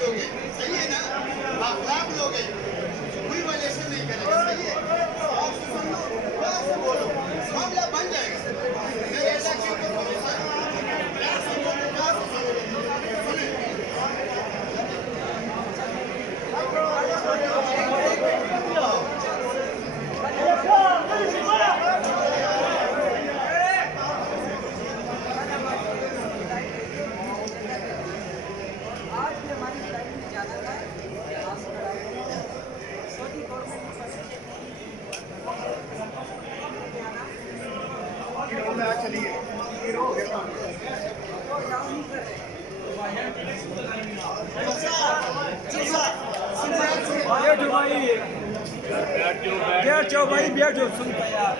लोगे, सही है ना? आप लोगे, कोई वायलेशन नहीं करेगा, सही है? आप सुन लो, प्यार से बोलो, मामला बन जाएगा। मैं ऐसा क्यों करूँ? प्यार से बोलो, प्यार से सुनो। आज भी हमारी फ्लाइट में जाना था सऊदी गवर्नमेंट ने परमिशन बैठ जाओ भाई, बैठ जाओ, सुनता यार।